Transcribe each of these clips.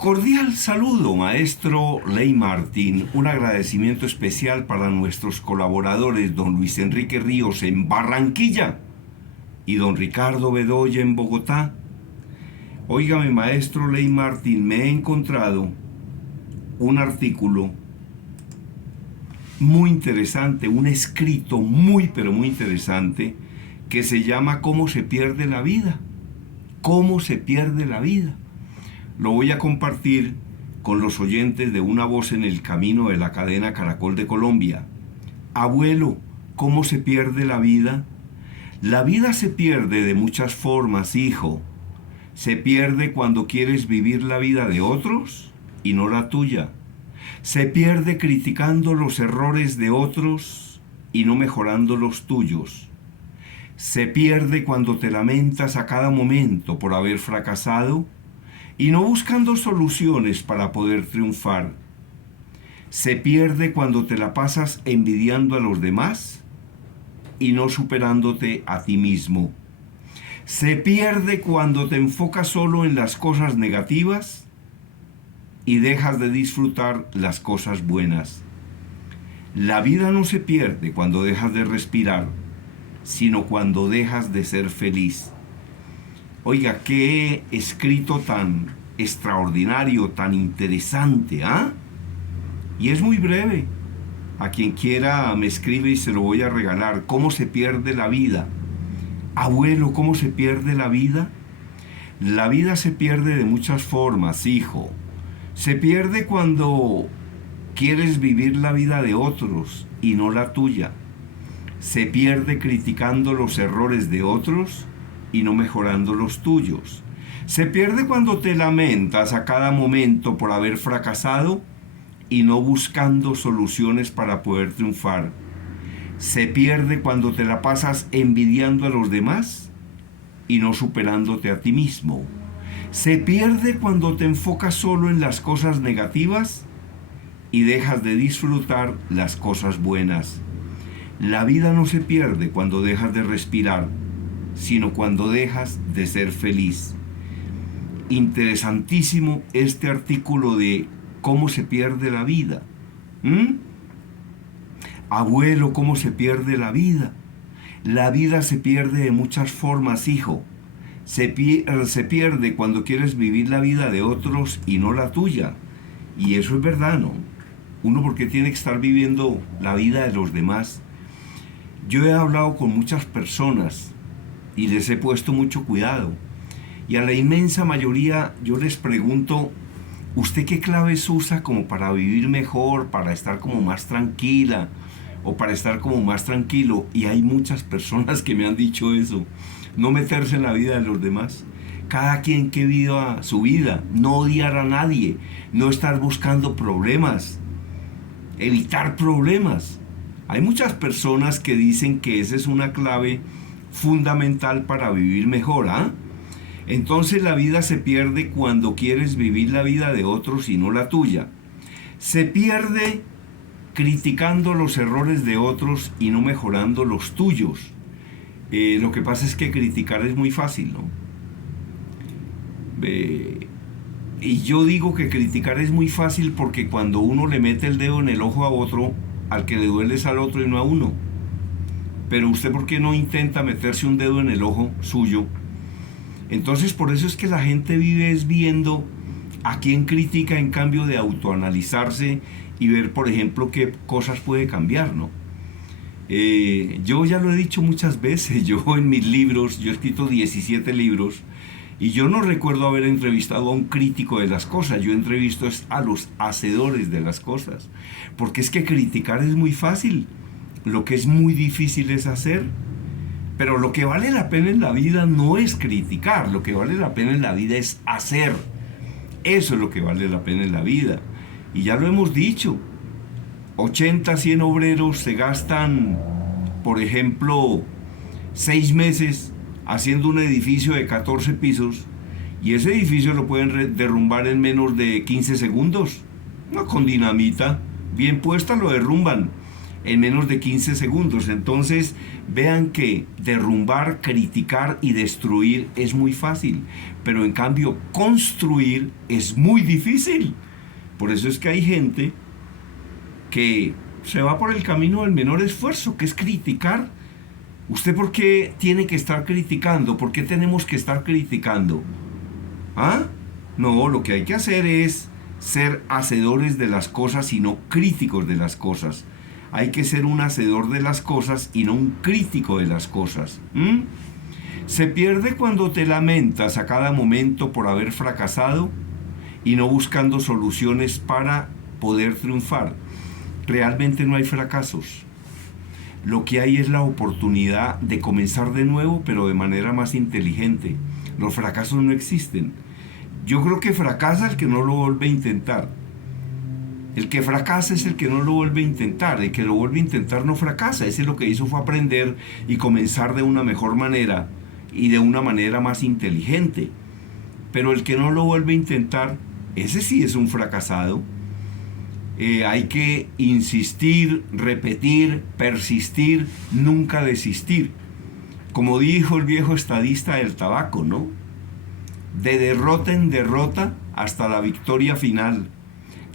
Cordial saludo, maestro Ley Martín. Un agradecimiento especial para nuestros colaboradores, don Luis Enrique Ríos en Barranquilla y don Ricardo Bedoya en Bogotá. Óigame, maestro Ley Martín, me he encontrado un artículo muy interesante, un escrito pero muy interesante, que se llama ¿Cómo se pierde la vida? ¿Cómo se pierde la vida? Lo voy a compartir con los oyentes de Una Voz en el Camino de la cadena Caracol de Colombia. Abuelo, ¿cómo se pierde la vida? La vida se pierde de muchas formas, hijo. Se pierde cuando quieres vivir la vida de otros y no la tuya. Se pierde criticando los errores de otros y no mejorando los tuyos. Se pierde cuando te lamentas a cada momento por haber fracasado y no buscando soluciones para poder triunfar. Se pierde cuando te la pasas envidiando a los demás y no superándote a ti mismo. Se pierde cuando te enfocas solo en las cosas negativas y dejas de disfrutar las cosas buenas. La vida no se pierde cuando dejas de respirar, sino cuando dejas de ser feliz. Oiga, qué escrito tan extraordinario, tan interesante, ¿ah? Y es muy breve. A quien quiera me escribe y se lo voy a regalar. ¿Cómo se pierde la vida? Abuelo, ¿cómo se pierde la vida? La vida se pierde de muchas formas, hijo. Se pierde cuando quieres vivir la vida de otros y no la tuya. Se pierde criticando los errores de otros y no mejorando los tuyos. Se pierde cuando te lamentas a cada momento por haber fracasado y no buscando soluciones para poder triunfar. Se pierde cuando te la pasas envidiando a los demás y no superándote a ti mismo. Se pierde cuando te enfocas solo en las cosas negativas y dejas de disfrutar las cosas buenas. La vida no se pierde cuando dejas de respirar, sino cuando dejas de ser feliz. Interesantísimo este artículo de cómo se pierde la vida. Abuelo, ¿cómo se pierde la vida? La vida se pierde de muchas formas, hijo. Se pierde cuando quieres vivir la vida de otros y no la tuya. Y eso es verdad, ¿no? Uno porque tiene que estar viviendo la vida de los demás. Yo he hablado con muchas personas y les he puesto mucho cuidado. Y a la inmensa mayoría yo les pregunto, ¿usted qué claves usa como para vivir mejor, para estar como más tranquila o para estar como más tranquilo? Y hay muchas personas que me han dicho eso. No meterse en la vida de los demás. Cada quien que viva su vida, no odiar a nadie, no estar buscando problemas, evitar problemas. Hay muchas personas que dicen que esa es una clave fundamental para vivir mejor, ¿ah? Entonces la vida se pierde cuando quieres vivir la vida de otros y no la tuya. Se pierde criticando los errores de otros y no mejorando los tuyos. Lo que pasa es que criticar es muy fácil, ¿no? Y yo digo que criticar es muy fácil porque cuando uno le mete el dedo en el ojo a otro, al que le duele es al otro y no a uno. Pero usted, ¿por qué no intenta meterse un dedo en el ojo suyo? Entonces, por eso es que la gente vive viendo a quién critica en cambio de autoanalizarse y ver, por ejemplo, qué cosas puede cambiar, ¿no? Yo ya lo he dicho muchas veces, yo en mis libros, yo he escrito 17 libros, y yo no recuerdo haber entrevistado a un crítico de las cosas, yo entrevisto a los hacedores de las cosas, porque es que criticar es muy fácil, lo que es muy difícil es hacer. Pero lo que vale la pena en la vida no es criticar, lo que vale la pena en la vida es hacer. Eso es lo que vale la pena en la vida. Y ya lo hemos dicho, 80, 100 obreros se gastan, por ejemplo, 6 meses haciendo un edificio de 14 pisos y ese edificio lo pueden derrumbar en menos de 15 segundos. No, con dinamita bien puesta lo derrumban. en menos de 15 segundos. Entonces, vean que derrumbar, criticar y destruir es muy fácil, pero en cambio construir es muy difícil. Por eso es que hay gente que se va por el camino del menor esfuerzo, que es criticar. ¿Usted por qué tiene que estar criticando? ¿Por qué tenemos que estar criticando? ¿Ah? No, lo que hay que hacer es ser hacedores de las cosas y no críticos de las cosas. Hay que ser un hacedor de las cosas y no un crítico de las cosas. Se pierde cuando te lamentas a cada momento por haber fracasado y no buscando soluciones para poder triunfar. Realmente no hay fracasos. Lo que hay es la oportunidad de comenzar de nuevo, pero de manera más inteligente. Los fracasos no existen. Yo creo que fracasa el que no lo vuelve a intentar. El que fracasa es el que no lo vuelve a intentar. El que lo vuelve a intentar no fracasa. Ese lo que hizo fue aprender y comenzar de una mejor manera y de una manera más inteligente. Pero el que no lo vuelve a intentar, ese sí es un fracasado. Hay que insistir, repetir, persistir, nunca desistir. Como dijo el viejo estadista del tabaco, ¿no? De derrota en derrota hasta la victoria final.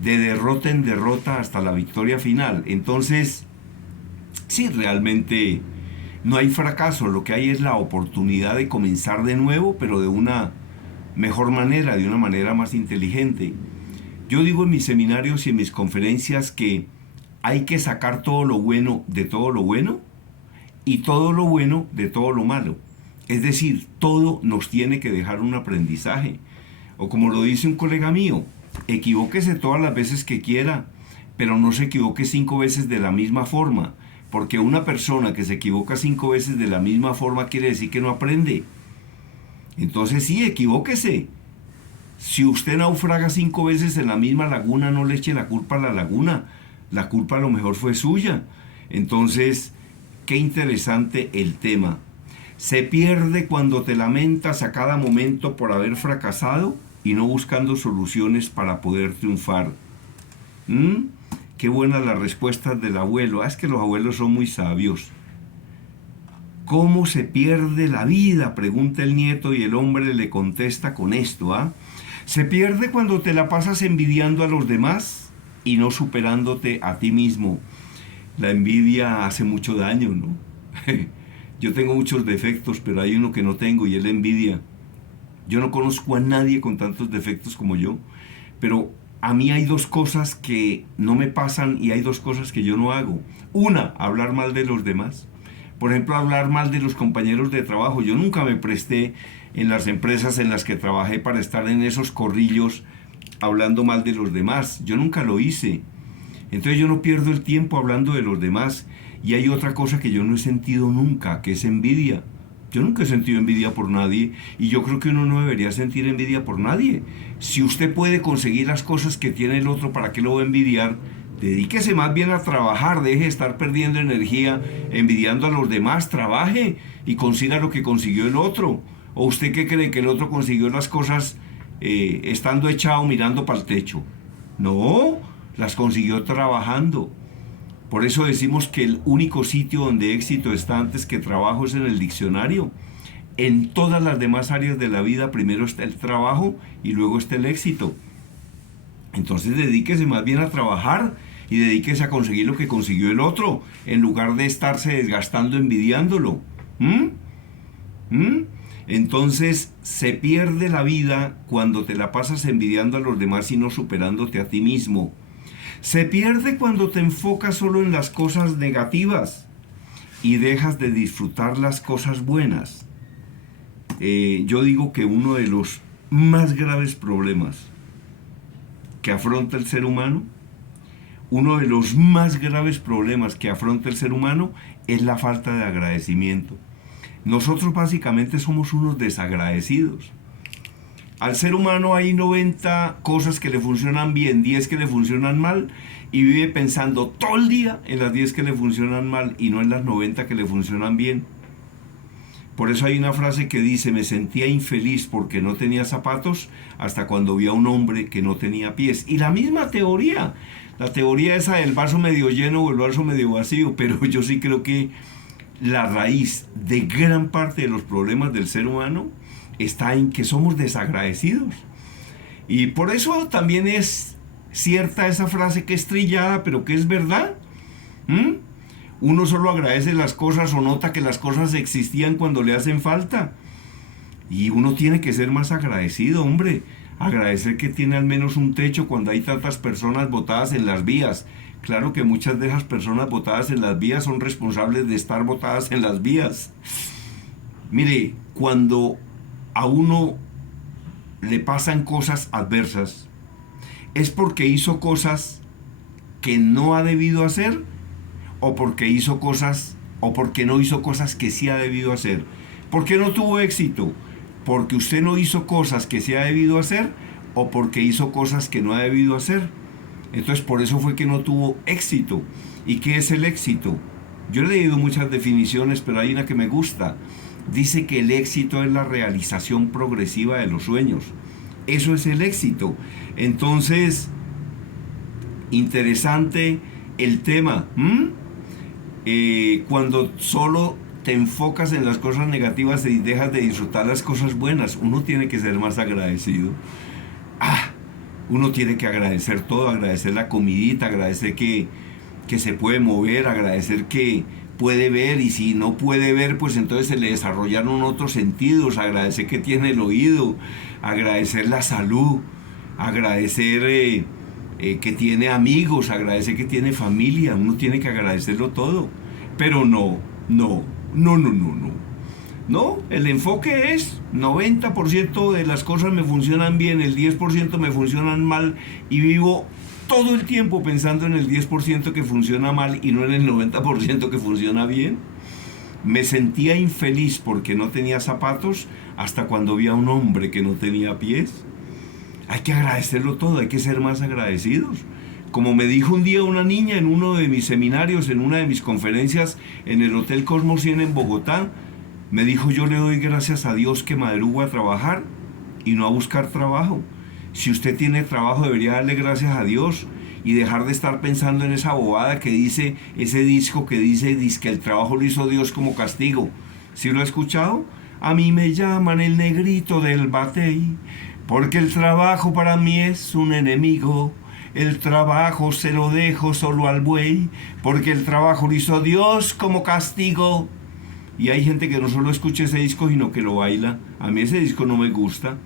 De derrota en derrota hasta la victoria final. Entonces, sí, realmente no hay fracaso. Lo que hay es la oportunidad de comenzar de nuevo, pero de una mejor manera, de una manera más inteligente. Yo digo en mis seminarios y en mis conferencias que hay que sacar todo lo bueno de todo lo bueno y todo lo bueno de todo lo malo. Es decir, todo nos tiene que dejar un aprendizaje. O como lo dice un colega mío, equivóquese todas las veces que quiera, pero no se equivoque 5 veces de la misma forma, porque una persona que se equivoca 5 veces de la misma forma quiere decir que no aprende. Entonces sí, equivóquese. Si usted naufraga 5 veces en la misma laguna, no le eche la culpa a la laguna. La culpa a lo mejor fue suya. Entonces, qué interesante el tema. Se pierde cuando te lamentas a cada momento por haber fracasado y no buscando soluciones para poder triunfar. Qué buenas las respuestas del abuelo. Es que los abuelos son muy sabios. ¿Cómo se pierde la vida?, pregunta el nieto y el hombre le contesta con esto, Se pierde cuando te la pasas envidiando a los demás y no superándote a ti mismo. La envidia hace mucho daño, ¿no? Yo tengo muchos defectos, pero hay uno que no tengo y es la envidia. Yo no conozco a nadie con tantos defectos como yo, pero a mí hay 2 cosas que no me pasan y hay 2 cosas que yo no hago. Una, hablar mal de los demás. Por ejemplo, hablar mal de los compañeros de trabajo. Yo nunca me presté en las empresas en las que trabajé para estar en esos corrillos hablando mal de los demás. Yo nunca lo hice. Entonces yo no pierdo el tiempo hablando de los demás. Y hay otra cosa que yo no he sentido nunca, que es envidia. Yo nunca he sentido envidia por nadie y yo creo que uno no debería sentir envidia por nadie. Si usted puede conseguir las cosas que tiene el otro, ¿para qué lo va a envidiar? Dedíquese más bien a trabajar, deje de estar perdiendo energía envidiando a los demás, trabaje y consiga lo que consiguió el otro. ¿O usted qué cree, que el otro consiguió las cosas estando echado mirando para el techo? No, las consiguió trabajando. Por eso decimos que el único sitio donde éxito está antes que trabajo es en el diccionario. En todas las demás áreas de la vida primero está el trabajo y luego está el éxito. Entonces dedíquese más bien a trabajar y dedíquese a conseguir lo que consiguió el otro, en lugar de estarse desgastando envidiándolo. Entonces se pierde la vida cuando te la pasas envidiando a los demás y no superándote a ti mismo. Se pierde cuando te enfocas solo en las cosas negativas y dejas de disfrutar las cosas buenas. Yo digo que uno de los más graves problemas que afronta el ser humano, es la falta de agradecimiento. Nosotros básicamente somos unos desagradecidos. Al ser humano hay 90 cosas que le funcionan bien, 10 que le funcionan mal, y vive pensando todo el día en las 10 que le funcionan mal y no en las 90 que le funcionan bien. Por eso hay una frase que dice: me sentía infeliz porque no tenía zapatos hasta cuando vi a un hombre que no tenía pies. Y la misma teoría, la teoría esa del vaso medio lleno o el vaso medio vacío, pero yo sí creo que la raíz de gran parte de los problemas del ser humano está en que somos desagradecidos. Y por eso también es cierta esa frase que es trillada, pero que es verdad. Uno solo agradece las cosas o nota que las cosas existían cuando le hacen falta. Y uno tiene que ser más agradecido, hombre. Agradecer que tiene al menos un techo cuando hay tantas personas botadas en las vías. Claro que muchas de esas personas botadas en las vías son responsables de estar botadas en las vías. Mire, cuando a uno le pasan cosas adversas, es porque hizo cosas que no ha debido hacer, o porque hizo cosas, o porque no hizo cosas que sí ha debido hacer. ¿Por qué no tuvo éxito? Porque usted no hizo cosas que sí ha debido hacer, o porque hizo cosas que no ha debido hacer. Entonces por eso fue que no tuvo éxito. ¿Y qué es el éxito? Yo he leído muchas definiciones, pero hay una que me gusta. Dice que el éxito es la realización progresiva de los sueños. Eso es el éxito. Entonces, interesante el tema. Cuando solo te enfocas en las cosas negativas y dejas de disfrutar las cosas buenas, uno tiene que ser más agradecido. Uno tiene que agradecer todo, agradecer la comidita, agradecer que se puede mover, agradecer que puede ver, y si no puede ver, pues entonces se le desarrollaron otros sentidos, agradecer que tiene el oído, agradecer la salud, agradecer que tiene amigos, agradecer que tiene familia. Uno tiene que agradecerlo todo, pero no. No, el enfoque es 90% de las cosas me funcionan bien, el 10% me funcionan mal, y vivo todo el tiempo pensando en el 10% que funciona mal y no en el 90% que funciona bien. Me sentía infeliz porque no tenía zapatos hasta cuando vi a un hombre que no tenía pies. Hay que agradecerlo todo, hay que ser más agradecidos. Como me dijo un día una niña en uno de mis seminarios, en una de mis conferencias en el Hotel Cosmos 100 en Bogotá, me dijo: yo le doy gracias a Dios que madrugo a trabajar y no a buscar trabajo. Si usted tiene trabajo, debería darle gracias a Dios y dejar de estar pensando en esa bobada que dice ese disco que dice que el trabajo lo hizo Dios como castigo. ¿Sí lo ha escuchado? A mí me llaman el negrito del batey, porque el trabajo para mí es un enemigo. El trabajo se lo dejo solo al buey, porque el trabajo lo hizo Dios como castigo. Y hay gente que no solo escucha ese disco, sino que lo baila. A mí ese disco no me gusta.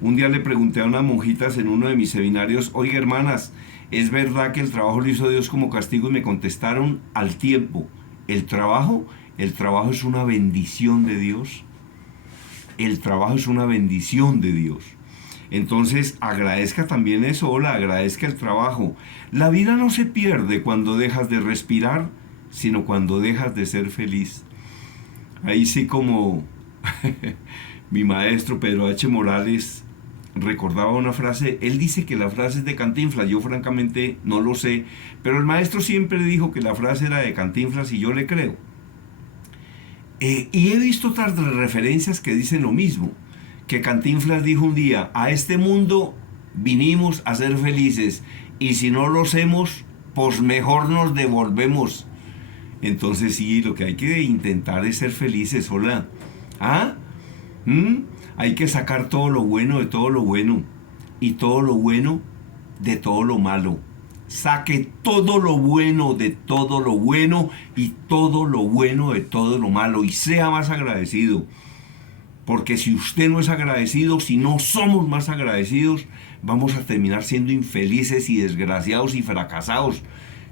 Un día le pregunté a unas monjitas en uno de mis seminarios: oiga, hermanas, ¿es verdad que el trabajo lo hizo Dios como castigo? Y me contestaron al tiempo: el trabajo es una bendición de Dios. El trabajo es una bendición de Dios. Entonces agradezca también eso. Agradezca el trabajo. La vida no se pierde cuando dejas de respirar, sino cuando dejas de ser feliz. Ahí sí, como mi maestro Pedro H. Morales recordaba una frase. Él dice que la frase es de Cantinflas. Yo francamente no lo sé, pero el maestro siempre dijo que la frase era de Cantinflas, y yo le creo. Y he visto otras referencias que dicen lo mismo. Que Cantinflas dijo un día: a este mundo vinimos a ser felices, y si no lo hacemos, pues mejor nos devolvemos. Entonces sí, lo que hay que intentar es ser felices. Hay que sacar todo lo bueno de todo lo bueno, y todo lo bueno de todo lo malo. Saque todo lo bueno de todo lo bueno, y todo lo bueno de todo lo malo, y sea más agradecido. Porque si usted no es agradecido, si no somos más agradecidos, vamos a terminar siendo infelices y desgraciados y fracasados.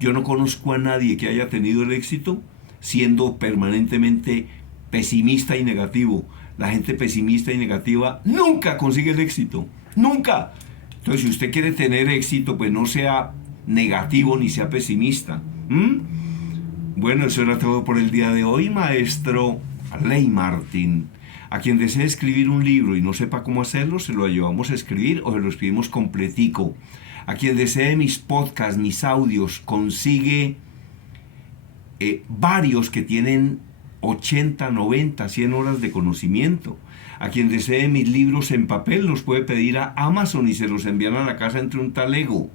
Yo no conozco a nadie que haya tenido el éxito siendo permanentemente pesimista y negativo. La gente pesimista y negativa nunca consigue el éxito. ¡Nunca! Entonces, si usted quiere tener éxito, pues no sea negativo ni sea pesimista. Bueno, eso era todo por el día de hoy, maestro Ley Martín. A quien desee escribir un libro y no sepa cómo hacerlo, se lo ayudamos a escribir o se lo escribimos completico. A quien desee mis podcasts, mis audios, consigue varios que tienen 80, 90, 100 horas de conocimiento. A quien desee mis libros en papel los puede pedir a Amazon y se los envían a la casa entre un talego.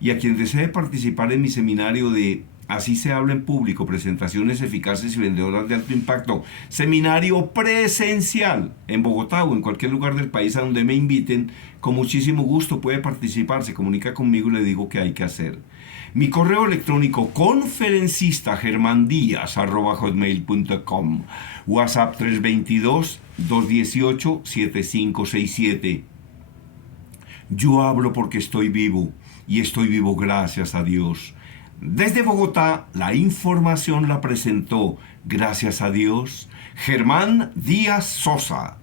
Y a quien desee participar en mi seminario de Así se habla en público, presentaciones eficaces y vendedoras de alto impacto, seminario presencial en Bogotá o en cualquier lugar del país a donde me inviten, con muchísimo gusto puede participar, se comunica conmigo y le digo qué hay que hacer. Mi correo electrónico conferencistagermandías@hotmail.com, WhatsApp 322-218-7567. Yo hablo porque estoy vivo y estoy vivo gracias a Dios. Desde Bogotá, la información la presentó, gracias a Dios, Germán Díaz Sosa.